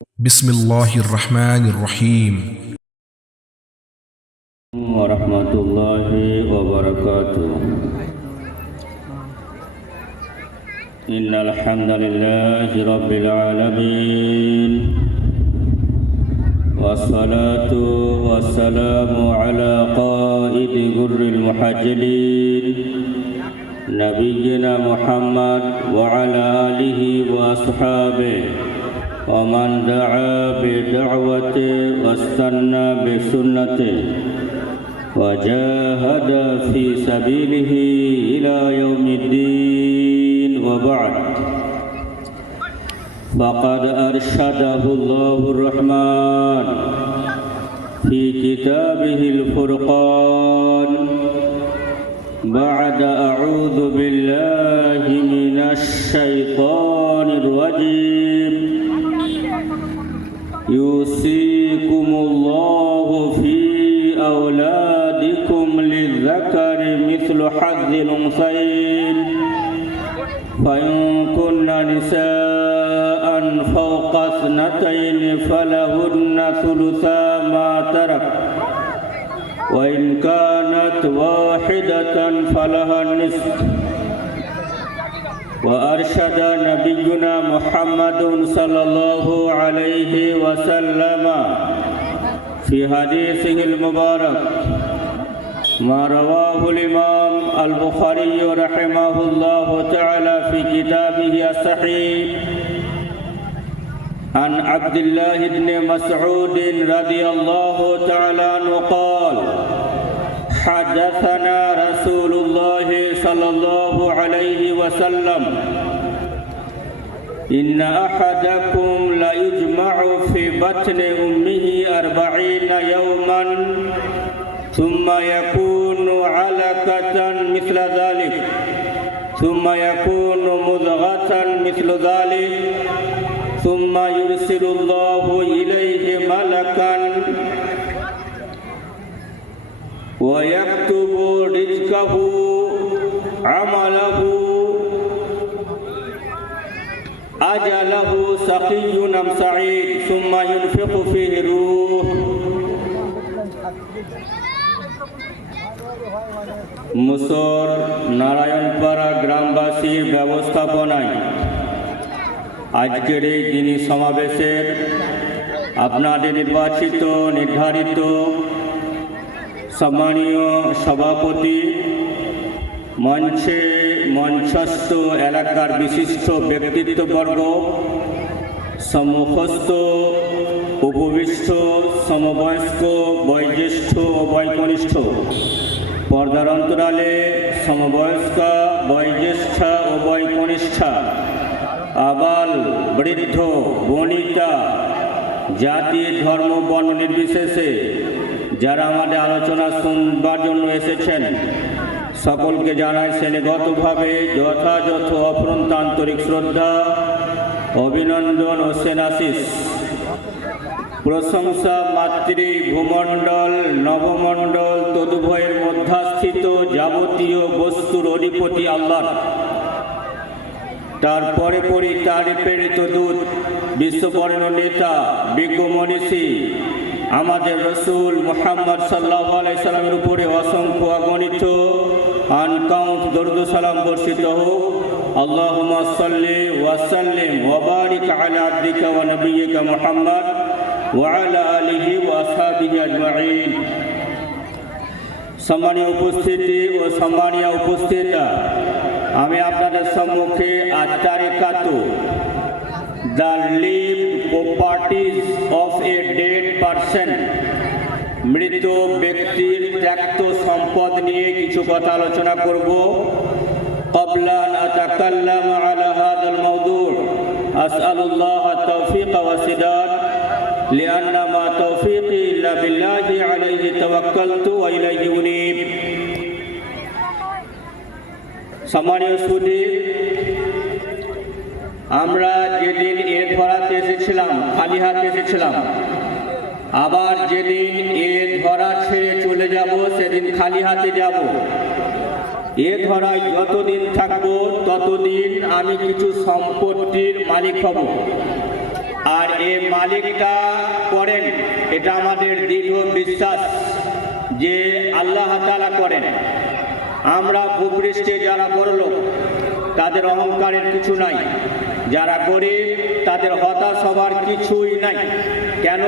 بسم الله الرحمن الرحيم ورحمة الله وبركاته إن الحمد لله رب العالمين والصلاة والسلام على قائد غر المحجلين نبينا محمد وعلى آله وأصحابه ومن دعا بدعوته واستنى بسنته وجاهد في سبيله إلى يوم الدين وبعد. فقد أرشده الله الرحمن في كتابه الفرقان. بعد أعوذ بالله من الشيطان الرجيم. حظ الأنثيين فإن كن نساء فوق اثنتين فلهن ثلثا ما ترك. وإن كانت واحدة فلها النصف. وأرشد نبينا محمد صلى الله عليه وسلم في حديثه المبارك. ما رواه الإمام البخاري رحمه الله تعالى في كتابه الصحيح. عن عبد الله بن مسعود رضي الله تعالى عنه قال حدثنا رسول الله صلى الله عليه وسلم. إن أحدكم ليجمع في بطن أمه أربعين يوما ثم يكون علقة مثل ذلك. ثم يكون مضغة مثل ذلك. ثم يرسل الله إليه ملكا. ويكتب رزقه عمله أجله سقي أم سعيد. ثم ينفق فيه الروح মুসর নারায়ণপাড়া গ্রামবাসীর ব্যবস্থাপনায় আজকের এই দিনী সমাবেশের আপনাদের নির্বাচিত, নির্ধারিত সম্মানীয় সভাপতি মঞ্চে মঞ্চস্থ এলাকার বিশিষ্ট ব্যক্তিত্ববর্গ সম্মুখস্থ উপবিষ্ট, সমবয়স্ক, বয়োজ্যেষ্ঠ ও বয়কনিষ্ঠ পর্দার অন্তরালে সমবয়স্ক, বয়োজ্যেষ্ঠা ও বয়কনিষ্ঠা, আবাল, বৃদ্ধ বনিতা জাতি, ধর্ম, বর্ণ নির্বিশেষে যারা আমাদের আলোচনা শুনবার জন্য এসেছেন, সকলকে জানাই শ্রেণীগতভাবে যথাযথ অফ্রন্ত আন্তরিক শ্রদ্ধা, অভিনন্দন ও সেনাশিস। প্রশংসা মাতৃভূমণ্ডল, নবমণ্ডল তদুভয়ের মধ্যাস্থিত যাবতীয় বস্তুর অধিপতি আল্লাহ। তারপরে পরি তারি প্রেরিত দূত, বিশ্ববর্ণ নেতা, বিজ্ঞ মনীষী, আমাদের রসুল মোহাম্মদ সাল্লাহ সাল্লামের উপরে অসংখ্য অগণিত আনকাউন্ট দরুদ বর্ষিত হোক। আল্লাহ সাল্লি ওয়াসাল্লিম ওবারিক আলা আব্দিকা ওয়া নবিয়িকা মুহাম্মদ। ওয়ালা আলিহি ওয়াসাবিহি আজমাইন। সম্মানীয় উপস্থিতি ও সম্মানীয় উপস্থিতা, আমি আপনাদের সম্মুখে আচারে the live properties of a dead person, মৃত ব্যক্তির ত্যাক্ত সম্পদ নিয়ে কিছু কথা আলোচনা করব। কবলা আতাকাল্লাম আলা হাদাল মাওদু আসআলুল্লাহ لأن ما توفيقي إلا بالله عليه توكلت وإليه أنيب সম্মানীয় সুদী আমরা যেদিন এ ধরাতে এসেছিলাম খালি হাতে এসেছিলাম আবার যেদিন এ ধরা ছেড়ে চলে যাব সেদিন খালি হাতে যাব এ ধরায় যতদিন থাকবো ততদিন আমি কিছু সম্পত্তির মালিক হব আর এ মালিকটা করেন, এটা আমাদের দৃঢ় বিশ্বাস যে আল্লাহ তালা করেন। আমরা ভূপৃষ্ঠে যারা বড় লোক তাদের অহংকারের কিছু নাই। যারা গরিব, তাদের হতাশ হবার কিছুই নাই। কেন?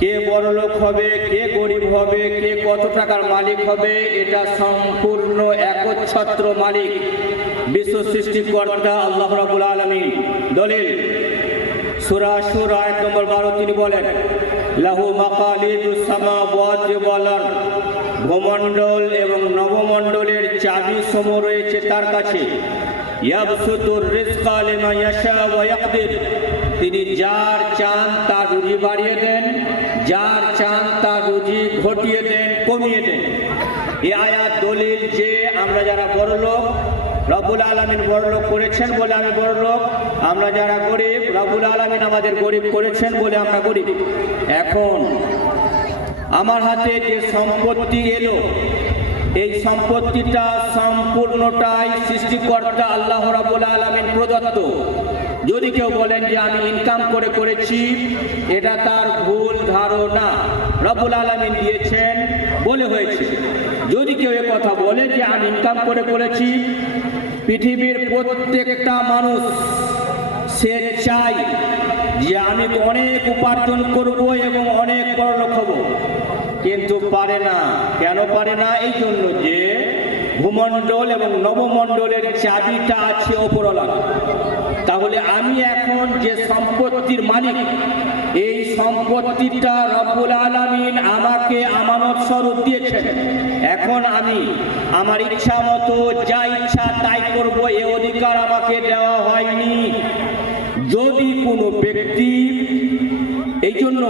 কে বড় লোক হবে, কে গরিব হবে, কে কত টাকার মালিক হবে, এটা সম্পূর্ণ একচ্ছত্র মালিক, বিশ্ব সৃষ্টিকর্তা আল্লাহ রাবুল আলমী দলিল সুরা সুরা এক নম্বর বারো তিনি বলেন, লাহু মাকালিদুস সামাওয়াতি ওয়াল আরদ। ভূমণ্ডল এবং নবমণ্ডলের চাবি সম রয়েছে তার কাছে। ইয়াবসুতুর রিজকা তিনি যার চান তার রুজি বাড়িয়ে দেন, যার চান তার রুজি ঘটিয়ে দেন, কমিয়ে দেন। এ আয়াত দলিল যে আমরা যারা বড় লোক রবুল আলমিন বড় লোক করেছেন বলে আমি বড় লোক। আমরা যারা গরিব রবুল আলমিন আমাদের গরিব করেছেন বলে আমরা গরিব। এখন আমার হাতে যে সম্পত্তি এলো, এই সম্পত্তিটা সম্পূর্ণটাই সৃষ্টিকর্তা আল্লাহ রাবুল আলমিন প্রদত্ত। যদি কেউ বলেন যে আমি ইনকাম করে করেছি, এটা তার ভুল ধারণা। রবুল আলমিন দিয়েছেন বলে হয়েছে। যদি কেউ কথা বলে যে আমি ইনকাম করে করেছি পৃথিবীর প্রত্যেকটা মানুষ, সে চাই যে আমি অনেক উপার্জন করব এবং অনেক বড় হব। কিন্তু পারে না। কেন পারে না? এই জন্য যে ভূমণ্ডল এবং নবমণ্ডলের চাবিটা আছে ওপরওয়ালা। তাহলে আমি এখন যে সম্পত্তির মালিক, এই সম্পত্তিটা রব্বুল আলমিন আমাকে আমানত স্বরূপ দিয়েছেন। এখন আমি আমার ইচ্ছা মতো যা ইচ্ছা তাই করব, এ অধিকার আমাকে দেওয়া হয়নি। যদি কোনো ব্যক্তি এই জন্য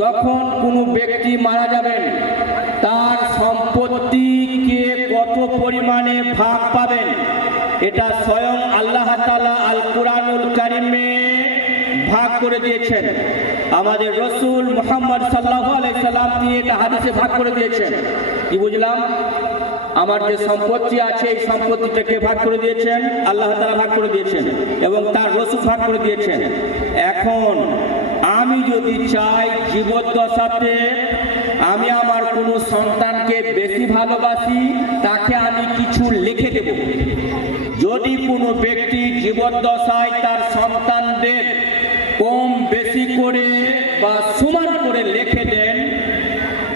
যখন কোনো ব্যক্তি মারা যাবেন এটা স্বয়ং আল্লাহ আল কুরআনুল কারিমে ভাগ করে দিয়েছেন। আমাদের রসুল মোহাম্মদ সাল্লাহ আলাইসাল্লাম দিয়ে এটা হাদিসে ভাগ করে দিয়েছেন। কি বুঝলাম? আমার যে সম্পত্তি আছে, এই সম্পত্তিটাকে ভাগ করে দিয়েছেন, আল্লাহ তালা ভাগ করে দিয়েছেন এবং তার রসুল ভাগ করে দিয়েছেন। এখন আমি যদি চাই জীবদ্দশাতে আমি আমার কোনো সন্তানকে বেশি ভালোবাসি, তাকে আমি কিছু লিখে দেব। যদি কোনো ব্যক্তি জীবদ্দশায় তার সন্তানদের কম বেশি করে বা সমান করে লিখে দেন,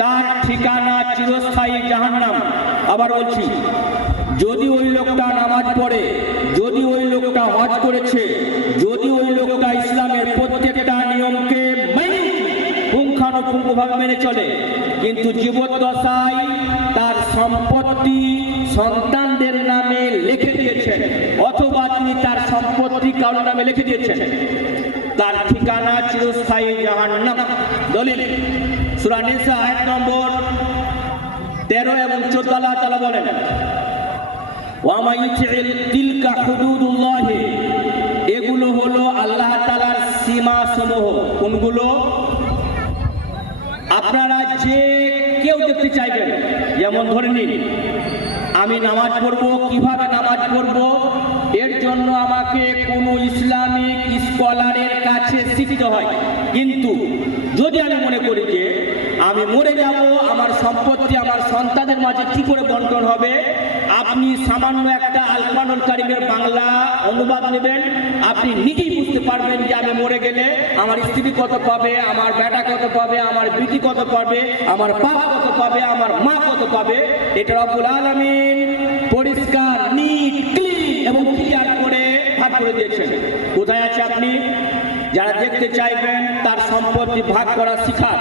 তার ঠিকানা চিরস্থায়ী জাহান্নাম। আবার বলছি, যদি ওই লোকটা নামাজ পড়ে, যদি ওই লোকটা হজ করেছে, যদি ওই লোকটা ইসলামের প্রত্যেকটা নিয়মকে পুঙ্খানুপুঙ্খভাবে মেনে চলে, কিন্তু জীবদ্দশায় তার সম্পত্তি সন্তানদের নামে লিখে দিয়েছেন, অথবা তিনি তার সম্পত্তি কারোর নামে লিখে দিয়েছেন। তার ঠিকানা চিরস্থায়ী জাহান্নাম। দলিল, সূরা নিসা, আয়াত নম্বর তেরো এবং চোদ্দ আল্লাহ তাআলা বলেন তিলকা হুদুদুল্লাহ এগুলো হলো আল্লাহ তাআলার সীমা সমূহ কোনগুলো? আপনারা যে কেউ দেখতে চাইবেন, যেমন ধরে নিন আমি নামাজ পড়ব, কীভাবে নামাজ পড়ব? এর জন্য আমাকে কোনো ইসলামিক স্কলারের কাছে শিখতে হয়। কিন্তু যদি আমি মনে করি যে আমি মরে যাব, আমার সম্পত্তি আমার সন্তানের মাঝে কি করে বন্টন হবে? আপনি সামান্য একটা আলমানুল কারিমের বাংলা অনুবাদ নেবেন। আপনি নিজেই বুঝতে পারবেন যে আমি মরে গেলে আমার স্ত্রী কত পাবে, আমার বেটা কত পাবে, আমার বিটি কত পাবে, আমার বাবা কত পাবে, আমার মা কত পাবে, এটা রব্বুল আলামিন পরিষ্কার নিট ক্লিন এবং ক্লিয়ার করে ভাগ করে দিয়েছেন। কোথায় আছে আপনি? যারা দেখতে চাইবেন, তার সম্পত্তি ভাগ করা শিখার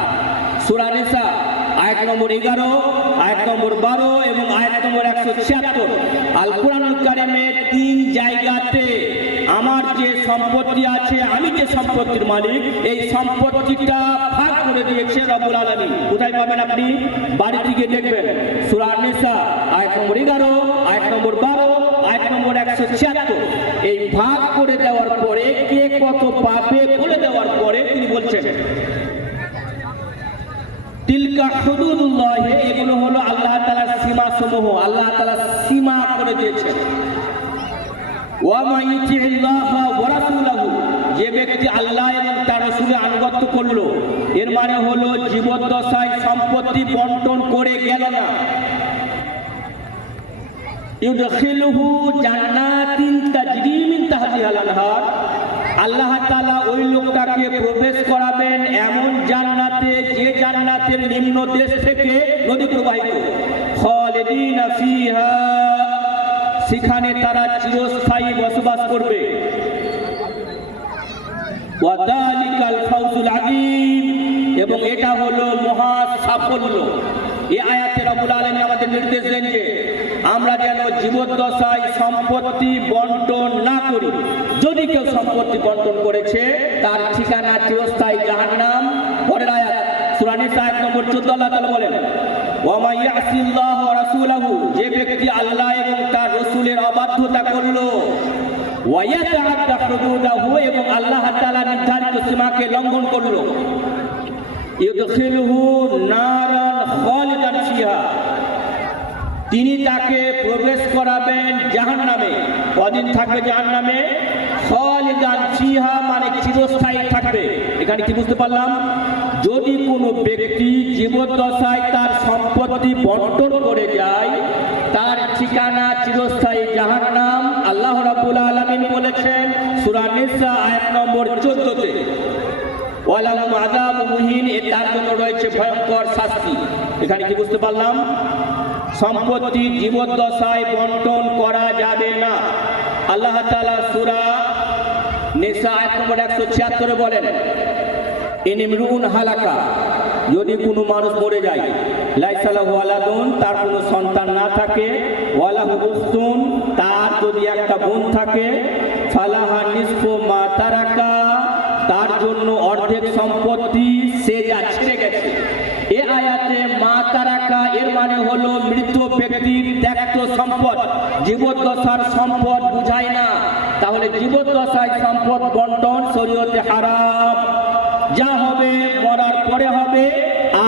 সুরা নিসা, আয়াত নম্বর এগারো, আয়াত নম্বর বারো এবং আয়াত নম্বর একশো ছিয়াত্তর। আল কোরআনুল কারিমের তিন জায়গাতে আমার যে সম্পত্তি আছে, আমি যে সম্পত্তির মালিক, এই সম্পত্তিটা করে দিয়েছে রবুল আলমী কোথায় পাবেন আপনি? বাড়ি থেকে দেখবেন। সুরা নিসা আয়াত নম্বর এগারো, আয়াত নম্বর বারো, আয়াত নম্বর একশো ছিয়াত্তর। এই ভাগ করে দেওয়ার পরে কে কত পাবে বলে দেওয়ার পরে তিনি বলছেন, তিলকা হুদুদুল্লাহ এগুলো হলো আল্লাহ তাআলার সীমা সমূহ আল্লাহ তাআলা সীমা করে দিয়েছেন। ওয়া ওয়া যে ব্যক্তি আল্লাহ এবং তার রসুলের আনুগত্য করল এর মানে হলো জীবদ্দশায় সম্পত্তি বন্টন করে গেল না। আল্লাহ ওই প্রবেশ করাবেন এমন যে নিম্ন দেশ থেকে নদী প্রবাহিত। সেখানে তারা চিরস্থায়ী বসবাস করবে। ওয়াদালিকাল এবং এটা হলো মহা সাফল্য। এই আয়াতে রব্বুল আলামিন আমাদের নির্দেশ দেন যে, আমরা যেন জীবদ্দশায় সম্পত্তি বন্টন না করি যদি কেউ সম্পত্তি বন্টন করেছে, তার ঠিকানা চিরস্থায়ী জাহান্নাম। পরের আয়াত, সূরা নিসা এক নম্বর 14 আল্লাহ তাআলা বলেন ওয়ামা ইয়াসিল্লাহ ওয়া রাসূলাহু যে ব্যক্তি আল্লাহ এবং তার রসুলের অবাধ্যতা করল এবং আল্লাহ তাআলা নির্ধারিত সীমাকে লঙ্ঘন করল ইউদখিলুহু নারান খালিদান ফিহা তিনি তাকে প্রবেশ করাবেন জাহান্নামে। কদিন থাকবে খালিদান ফিহা মানে চিরস্থায়ী থাকবে। এখানে কি বুঝতে পারলাম? যদি কোনো ব্যক্তি জীবদ্দশায় তার সম্পত্তি বন্টন করে যায়, তার ঠিকানা চিরস্থায়ী জাহান নাম আল্লাহ রাব্বুল আলামিন বলেছেন। সূরা নিসা আয়াত নম্বর 14 তে ওয়ালাহুম আযাবু মুহিন এ তার জন্য রয়েছে ভয়ঙ্কর শাস্তি। এখানে কি বুঝতে পারলাম? সম্পত্তি, জীবদ্দশায় বন্টন করা যাবে না। আল্লাহ তাআলা সূরা নিসা আয়াত নম্বর 176 বলেন ইনিমরুন হালাকা, যদি কোনো মানুষ মরে যায় লাইসালাহু আলাদুন তার কোনো সন্তান না থাকে, ওয়ালাহু উখতুন তার যদি একটা বোন থাকে, ফালাহা নিসফু মা তারাকা। তার জন্য অর্ধেক সম্পত্তি সে যা ছেড়ে গেছে। এ আয়াতে মা তারাকা এর মানে হলো মৃত ব্যক্তির ত্যাক্ত সম্পদ। জীবদ্দশার সম্পদ বুঝায় না। তাহলে জীবদ্দশায় সম্পদ বন্টন শরীয়তে হারাম। যা হবে মরার পরে হবে।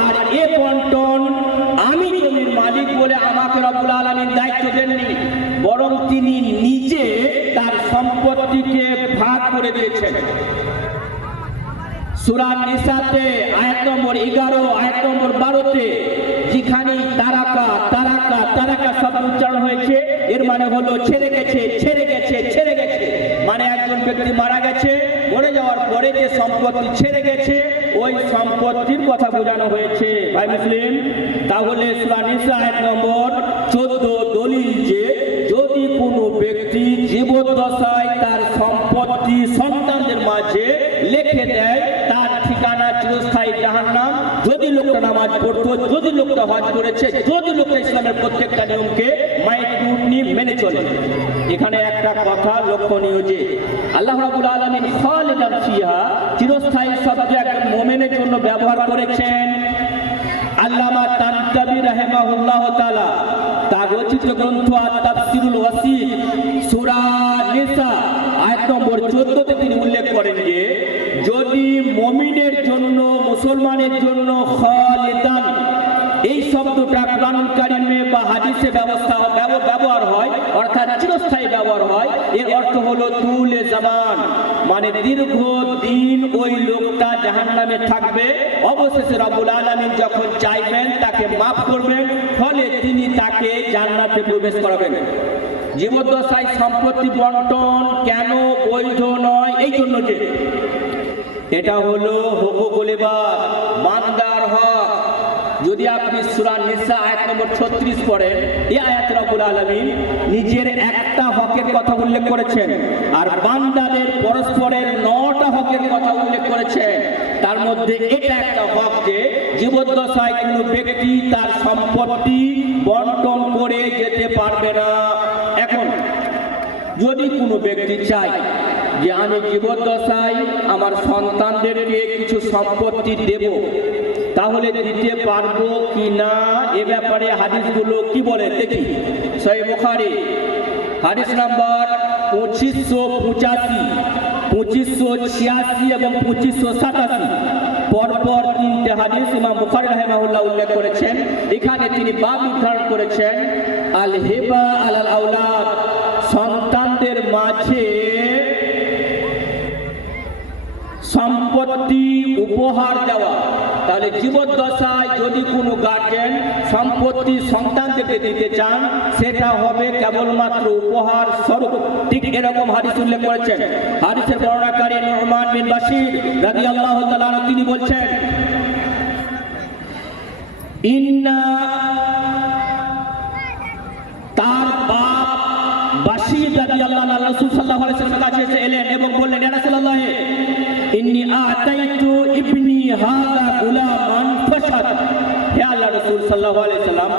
আর এ বন্টন আমি জমির মালিক বলে আমাকে রব্বুল আলামিন দায়িত্ব দেননি। বরং তিনি নিজে তার সম্পত্তিকে ভাগ করে দিয়েছেন। সূরা নিসাতে আয়াত নম্বর এগারো, আয়াত নম্বর বারোতে যেখানে তারাকা তারাকা তারাকা শব্দ উচ্চারণ হয়েছে। এর মানে হলো ছেড়ে গেছে ছেড়ে গেছে ছেড়ে গেছে। মানে একজন ব্যক্তি মারা গেছে, মরে যাওয়ার পরে যে সম্পত্তি ছেড়ে গেছে, ওই সম্পত্তির কথা বোঝানো হয়েছে। ভাই মুসলিম, তাহলে সূরা নিসা আয়াত নম্বর চোদ্দ দলিল যে, যদি কোনো ব্যক্তি জীবদ্দশায় তার সম্পত্তি সন্তানদের মাঝে লিখে দেয় তার ঠিকানা চিরস্থায়ী জাহান্নাম যদি লোকটা নামাজ পড়তো, যদি লোকটা হজ করেছে, যদি লোকটা ইসলামের প্রত্যেকটা নিয়মকে মেনে চলে। এখানে একটা কথা লক্ষণীয় যে, আল্লাহ রাবুল আলমিন খালিদান ফিহা, চিরস্থায়ী শব্দ একজন মোমেনের জন্য ব্যবহার করেছেন। আল্লামা তানতাবি রাহেমাহুল্লাহ তাআলা, তার রচিত গ্রন্থ তাফসিরুল ওয়াসিক সূরা নিসা, আয়াত নম্বর 14 তে তিনি উল্লেখ করেন যে মুমিনের জন্য, মুসলমানের জন্য খালিদান। এই শব্দটা কোরআনুল কারিমে বা হাদিসে ব্যবস্থা ব্যবহার হয়, অর্থাৎ চিরস্থায়ী ব্যবহার হয়। এর অর্থ হলো তুলে জামান। মানে দীর্ঘ দিন ওই লোকটা জাহান্নামে থাকবে। অবশেষে রব্বুল আলামিন যখন চাইবেন, তাকে মাফ করবেন। ফলে তিনি তাকে জান্নাতে প্রবেশ করাবেন। জীবদ্দশায় সম্পত্তি বন্টন কেন বৈধ নয়? এই জন্য যে এটা হলো হুকুকুল ইবাদ, বান্দার হক। যদি আপনি সূরা নিসা আয়াত নম্বর 36 পড়েন এই আয়াত রব্বুল আলামিন নিজের একটা হকের কথা উল্লেখ করেছেন, আর বান্দাদের পরস্পরের নটা হকের কথা উল্লেখ করেছেন। তার মধ্যে এটা একটা হক যে জীবদ্দশায় কোনো ব্যক্তি তার সম্পত্তি বন্টন করে যেতে পারবে না। এখন, যদি কোনো ব্যক্তি চায় যে আমি জীবদ্দশায় আমার সন্তানদেরকে কিছু সম্পত্তি দেব। তাহলে দিতে পারব কি না? এ ব্যাপারে হাদিসগুলো কি বলে? দেখি। সহি বুখারী। হাদিস নাম্বার পঁচিশশো পঁচাশি, পঁচিশশো ছিয়াশি এবং পঁচিশশো সাতাশি। পরপর তিনটে হাদিস ইমাম বুখারী রাহিমাহুল্লাহ উল্লেখ করেছেন। এখানে তিনি বাব নির্ধারণ করেছেন, আল হেবা আলাল আউলাদ সন্তানদের মাঝে সম্পত্তি উপহার দেওয়া। তাহলে জীবদ্দশায় যদি কোনো গার্জেন সম্পত্তি সন্তানদেরকে দিতে চান, সেটা হবে কেবলমাত্র উপহার স্বরূপ। ঠিক এরকম হাদিস উল্লেখ করেছেন। হাদিসের বর্ণাকারী নোমান বিন রাদিয়াল্লাহু তাআলা আনহু তিনি বলছেন, ইন্না তার বাপ আলাইহি ওয়াসাল্লামের কাছে এলেন এবং বললেন, ইয়া হে আল্লাহ রাসূল সাল্লাম,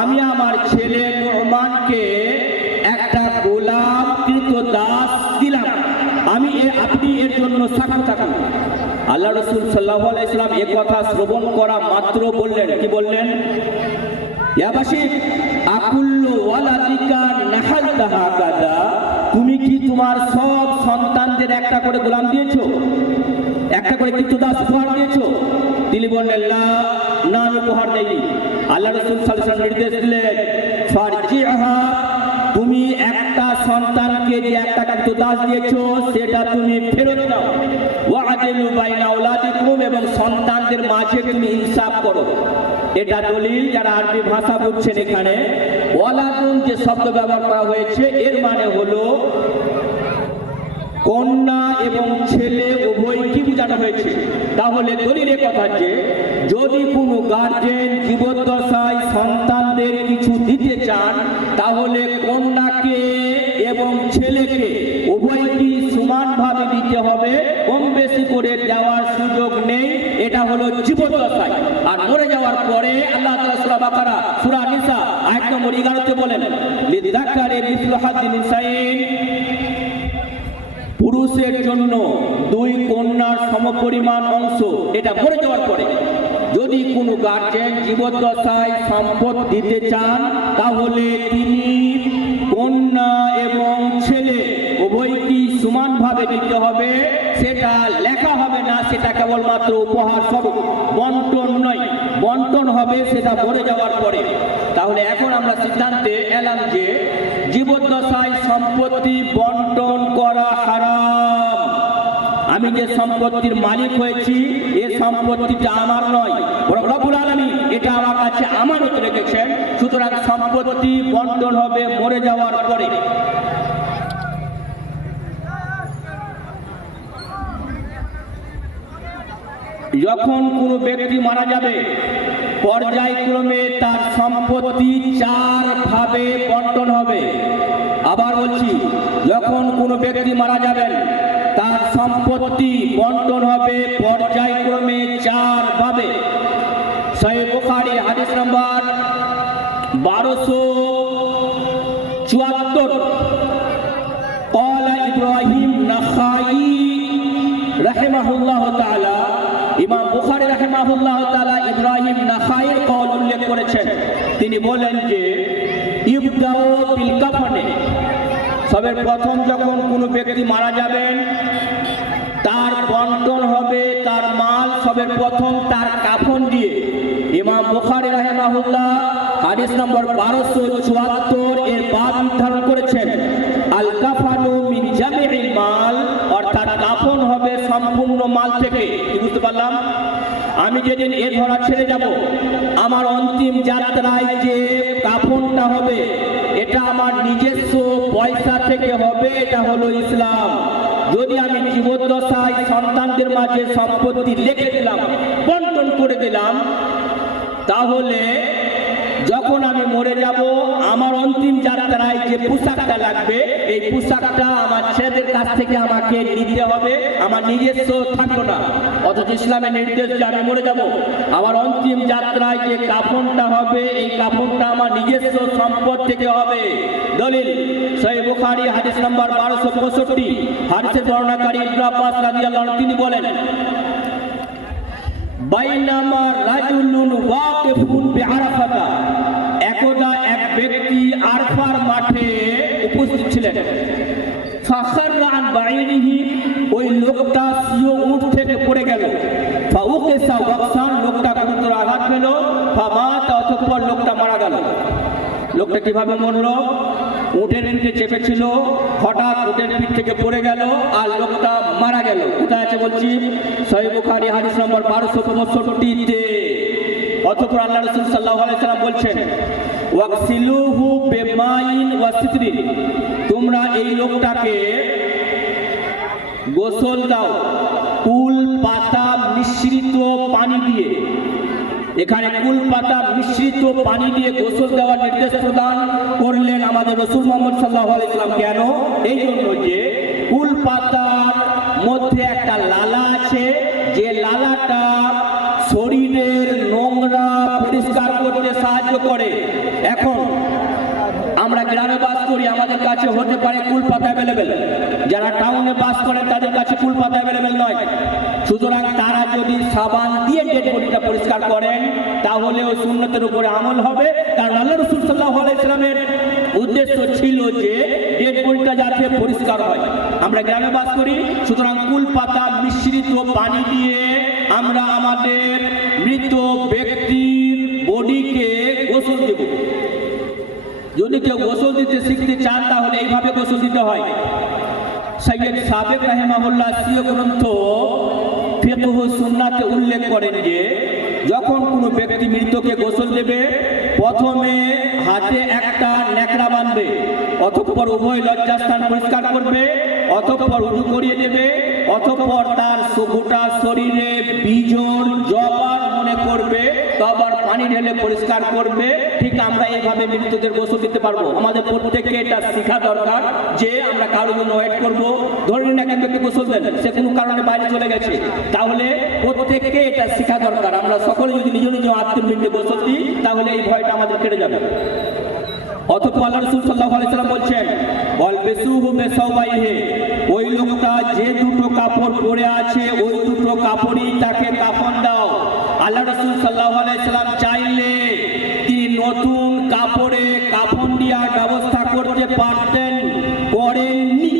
আমি আমার ছেলে নুরমানকে একটা গোলাম কৃত দাস দিলাম। আমি আপনি এর জন্য সাক্ষী থাকুন। আল্লাহ রসুল সাল্লাহ আলাইসালাম এ কথা শ্রবণ করা মাত্র বললেন। কি বললেন? তুমি কি তোমার সব সন্তানদের একটা করে গোলাম দিয়েছ? একটা করে কিছু দাস উপহার দিয়েছ। তিনি বললেন না না আমি উপহার দেয়নি। আল্লাহ রসুল সাল্লাল্লাহু নির্দেশ দিলেন তুমি একটা সন্তানকে যে একটা কিন্তু দাস দিয়েছ, সেটা তুমি ফেরত দাও। ওয়াদিলু এবং সন্তানদের মাঝে তুমি ইনসাফ করো। এটা দলিল যারা আরবি ভাষা বুঝছেন এখানে। ওয়ালাদুন যে শব্দ ব্যবহার করা হয়েছে, এর মানে হলো কন্যা এবং ছেলে হয়েছে। তাহলে দলিলে কথা যে, যদি কোনো গার্জেন জীবদ্দশায় সন্তানদের কিছু দিতে চান, তাহলে কন্যাকে এবং ছেলেকে উভয়কে সমানভাবে দিতে হবে। কম বেশি করে দেওয়ার সুযোগ নেই। এটা হলো জীবদ্দশায়। আর মরে যাওয়ার পরে আল্লাহ সূরা বাকারা, সূরা নিসা, আয়াত নম্বর 11 বলেন লিযাকারে মিসলু পুরুষের জন্য দুই কন্যার সমপরিমাণ অংশ, এটা মরে যাওয়ার পরে, যদি কোনো গার্জেন জীবদ্দশায় সম্পদ দিতে চান, তাহলে তিনি কন্যা এবং ছেলে উভয়কে সমানভাবে দিতে হবে, সেটা লেখা হবে না, সেটা কেবলমাত্র উপহার স্বরূপ বন্টন নয়, বন্টন হবে, সেটা মরে যাওয়ার পরে। তাহলে এখন আমরা সিদ্ধান্তে এলাম যে, জীবদ্দশায় সম্পত্তি বন্টন করা যে সম্পত্তির মালিক হয়েছি, এ সম্পত্তিটা আমার নয়। বরং রব্বুল আলামিন এটা আমার কাছে আমানত রেখেছেন। সুতরাং সম্পত্তি বন্টন হবে মরে যাওয়ার পরে। যখন কোনো ব্যক্তি মারা যাবে, পর্যায়ক্রমে তার সম্পত্তি চার ভাবে বন্টন হবে। আবার বলছি, যখন কোনো ব্যক্তি মারা যাবেন তার সম্পত্তি বন্টন হবে পর্যায়ক্রমে চার ভাবে সহি বুখারী হাদিস নাম্বার বারোশো চুয়াত্তর قال إبراهيم نخعي رحمه الله تعالى ইমাম বুখারী রাহিমাহুল্লাহ তাআলা ইব্রাহিম নাখাইর কওল উল্লেখ করেছেন তিনি বলেন যে ইবদাউ বিল কাফনে সবের প্রথম যখন কোনো ব্যক্তি মারা যাবেন, তার বন্টন হবে, তার মাল সবের প্রথম, তার কাফন দিয়ে। ইমাম বুখারী রাহিমাহুল্লাহ হাদিস নম্বর বারোশো চুয়াত্তর এর বাদ নির্ধারণ করেছেন। আল কাফানু মাল, অর্থাৎ কাফন হবে সম্পূর্ণ মাল থেকে। বুঝতে পারলাম? আমি যেদিন এ ধরা ছেড়ে যাব, আমার অন্তিম যাত্রায় যে কাফনটা হবে। এটা আমার নিজস্ব পয়সা থেকে হবে, এটা হলো ইসলাম। যদি আমি জীবদ্দশায় সন্তানদের মাঝে সম্পত্তি লেখে দিলাম, বন্টন করে দিলাম, তাহলে যখন আমি মরে যাব, আমার অন্তিম যাত্রায় যে পোশাকটা লাগবে, এই পোশাকটা আমার ছেলেদের কাছ থেকে আমাকে নিতে হবে। আমার নিজস্ব থাকল না। অথচ ইসলামের নির্দেশ যে আমি মরে যাব, আমার অন্তিম যাত্রায় যে কাফনটা হবে, এই কাফনটা আমার নিজস্ব সম্পদ থেকে হবে। দলিল, সহি বুখারী, হাদিস নাম্বার বারোশো পঁয়ষট্টি। হাদিসের বর্ণাকারী ইবনে রাদিয়াল্লাহু তিনি বলেন বাইনামা রাজুলুন ওয়াকিফুন বিআরাফাতা। এক ব্যক্তি আরফার মাঠে উপস্থিত ছিলেন। ফাখাররা আন ওই লোকটা সিও উঠ থেকে পড়ে গেল। ফাউকেসা ওয়াকসান, লোকটা গুরুতর আঘাত পেল। ফামাত অতঃপর লোকটা মারা গেল। লোকটা কীভাবে মরলো? উঠের নিচে চেপেছিল, হঠাৎ উঠের পিঠ থেকে পড়ে গেল আর লোকটা মারা গেল। কোথায় আছে বলছি? সহি বুখারি, হাদিস নম্বর বারোশো পঁয়ষট্টিতে অথপর আল্লাহ রসুল সাল্লাহ আলাইসাল্লাম বলছেন ওয়াকসিলুহু বেমাইন ওয়াসিত্রিন তোমরা এই লোকটাকে গোসল দাও কুল পাতা, মিশ্রিত পানি দিয়ে। এখানে কুল পাতা মিশ্রিত পানি দিয়ে গোসল দেওয়ার নির্দেশ প্রদান করলেন আমাদের রসুল মোহাম্মদ সাল্লাহ আলাইসাল্লাম কেন? এই জন্য যে কুল পাতার মধ্যে একটা লালা আছে, যে লালাটা শরীরের নোংরা পরিষ্কার করতে সাহায্য করে। এখন আমরা গ্রামে বাস করি, আমাদের কাছে হতে পারে কুল পাতা অ্যাভেলেবেল যারা টাউনে বাস করেন তাদের কাছে কুল পাতা অ্যাভেলেবেল নয়। সুতরাং তারা যদি সাবান ডেড বডিটা পরিষ্কার করেন তাহলে ওই সুন্নতের উপরে আমল হবে। কারণ আল্লাহ রসুল সাল্লাহ আলাইসালামের উদ্দেশ্য ছিল যে ডেড বডিটা যাতে পরিষ্কার হয়। আমরা গ্রামে বাস করি, সুতরাং কুল পাতা মিশ্রিত পানি দিয়ে আমরা আমাদের মৃত ব্যক্তির বডিকে গোসল দেব। যদি কেউ গোসল দিতে শিখতে চান, তাহলে এইভাবে গোসল দিতে হয়। সৈয়দ সাবেক রাহেমাহুল্লাহ সিও গ্রন্থ উল্লেখ করেন যে, যখন কোনো ব্যক্তি মৃতকে গোসল দেবে, প্রথমে হাতে একটা ন্যাকড়া বাঁধবে, অতঃপর উভয় লজ্জাস্থান পরিষ্কার করবে, অতঃপর উজু করিয়ে দেবে, অতঃপর তার গোটা শরীরে বিজন জবার মনে করবে তবার পানি ঢেলে পরিষ্কার করবে, ঠিক আমরা এইভাবে মৃতদের গোসল দিতে পারব। আমাদের প্রত্যেককে এটা শেখা দরকার যে আমরা কারোর জন্য ওয়েট করব। ধরে নিন একটা ব্যক্তি গোসল দেন, সে কোনো কারণে বাইরে চলে গেছে। তাহলে প্রত্যেককে এটা শেখা দরকার। আমরা সকলে যদি নিজ নিজ আত্মীয় গোসল দিই, তাহলে এই ভয়টা আমাদের কেটে যাবে। অথবা আল্লাহ রসুল সাল্লাহ আলাইসাল্লাম বলছেন অলবেসুহু বেসাউবাইহে ওই লোকটা যে দুটো কাপড় পরে আছে, ওই দুটো কাপড়ই তাকে আল্লাহ রসুল সাল্লাহ আলাইসাল্লাম চাইলে তিনি নতুন কাপড়ে কাফন দেওয়ার ব্যবস্থা করতে পারতেন করেননি।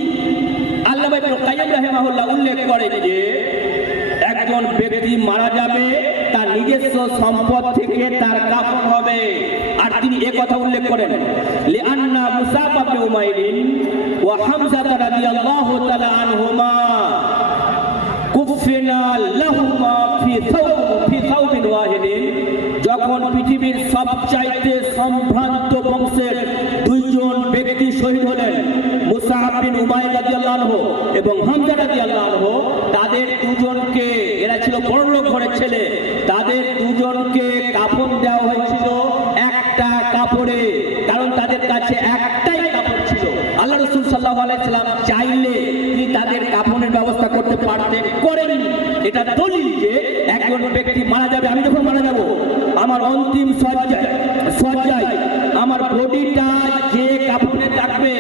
আল্লাহ কাইম উল্লেখ করেন যে, একজন ব্যক্তি মারা যাবে, তার নিজস্ব সম্পদ থেকে তার কাফন হবে। আর তিনি এ কথা উল্লেখ করেন, লিআন্না মুসাব ইবনে উমাইরিন ওয়া হামজা রাদিয়াল্লাহু তাআলা আনহুমা কুফিনা লাহুমা ফি ওয়াহিদিন যখন পৃথিবীর সবচাইতে সম্ভ্রান্ত বংশের দুইজন ব্যক্তি শহীদ হলেন মুসাহাব বিন উমাইর রাদিয়াল্লাহু এবং হামজা রাদিয়াল্লাহু আনহু, তাদের দুজনকে, এরা ছিল বড়লোক ঘরের ছেলে, তাদের দুজনকে কাফন দেওয়া হয়েছিল একটা কাপড়ে। কারণ তাদের কাছে একটাই কাপড় ছিল। আল্লাহ রসুল সাল্লাহ আলাইসাল্লাম চাইলে তিনি তাদের কাফনের ব্যবস্থা করতে পারতেন, করেননি। এটা দলিল যে একজন ব্যক্তি মারা যাবে, আমি যখন মারা যাব, আমার অন্তিম সজ্জায় আমার বডিটা যে কাপড়ে থাকবে,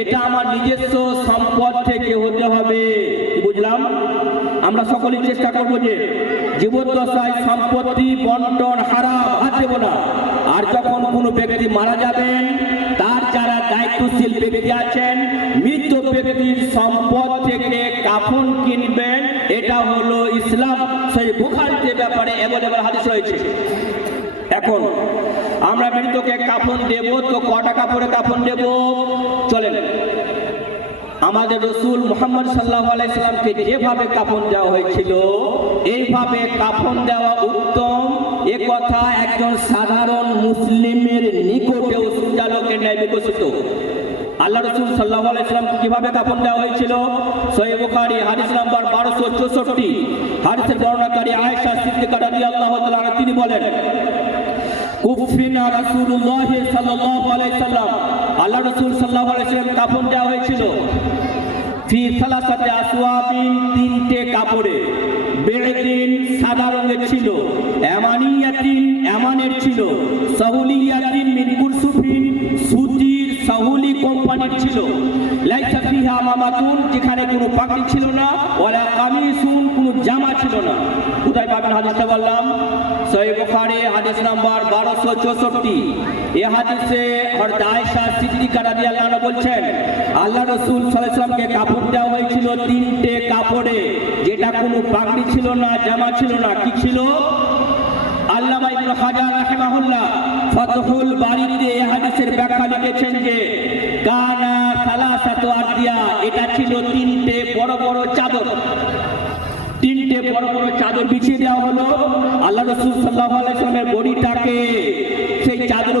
এটা আমার নিজস্ব সম্পদ থেকে হতে হবে। বুঝলাম? আমরা সকলেই চেষ্টা করব যে জীবদ্দশায় সম্পত্তি বন্টন হারাম হাত না। আর যখন কোনো ব্যক্তি মারা যাবেন, তার যারা দায়িত্বশীল ব্যক্তি আছেন, মৃত ব্যক্তির সম্পদ থেকে কাফন কিনবেন এটা হলো ইসলাম, সেই বুখারিতে ব্যাপারে অ্যাভেলেবল হাদিস রয়েছে। এখন, আমরা মৃতকে কাফন দেব, তো কটা কাপড়ে কাফন দেব? চলেন। আমাদের রসুল মোহাম্মদ সাল্লাহ আলাইসাল্লামকে যেভাবে কাফন দেওয়া হয়েছিল, এইভাবে কাফন দেওয়া উত্তম। এ কথা একজন সাধারণ মুসলিমের নিকটেও সূর্যালোকের ন্যায় বিকশিত আল্লাহ রসুল সাল্লাহ আলাইসাল্লামকে কীভাবে কাফন দেওয়া হয়েছিল? সহি হারিস নাম্বার বারোশো চৌষট্টি। হাদিসের বর্ণাকারী আয়েশা সিদ্দিকা তাআলা তিনি বলেন কুফিনা আল্লাহ দেওয়া হয়েছিল তিনটে কাপড়ে। সাদা রঙের ছিল, এমানিয়াতিন এমানের ছিল, সাহুলিয়াতিন মিন ছিল। লাইসা ফিহা মামাতুন, যেখানে কোনো পাগড়ি ছিল না কামিসুন, কোনো জামা ছিল না। কোথায় পাবেন হাদিসটা বললাম? বুখারী, হাদিস নাম্বার বারোশো চৌষট্টি। এ হাদিসে হযরত আয়েশা সিদ্দিকা রাদিয়াল্লাহু আনহা বলছেন, আল্লাহ রাসূল সাল্লাল্লাহু আলাইহি কাপড় দেওয়া হয়েছিল তিনটে কাপড়ে। যেটা কোনো পাগড়ি ছিল না, জামা ছিল না, কি ছিল? আল্লামা ইবনে হাজার রাহিমাহুল্লাহ ফাতহুল বাড়িতে এই হাদিসের ব্যাখ্যা লিখেছেন যে, কানা সালাসাতু আদিয়া এটা ছিল তিনটে বড় বড় চাদর। তিনটে বড় বড় চাদর বিছিয়ে দেওয়া হলো। আল্লাহ রসুল সাল্লাহ আলাইসলামের বডিটাকে সেই চাদর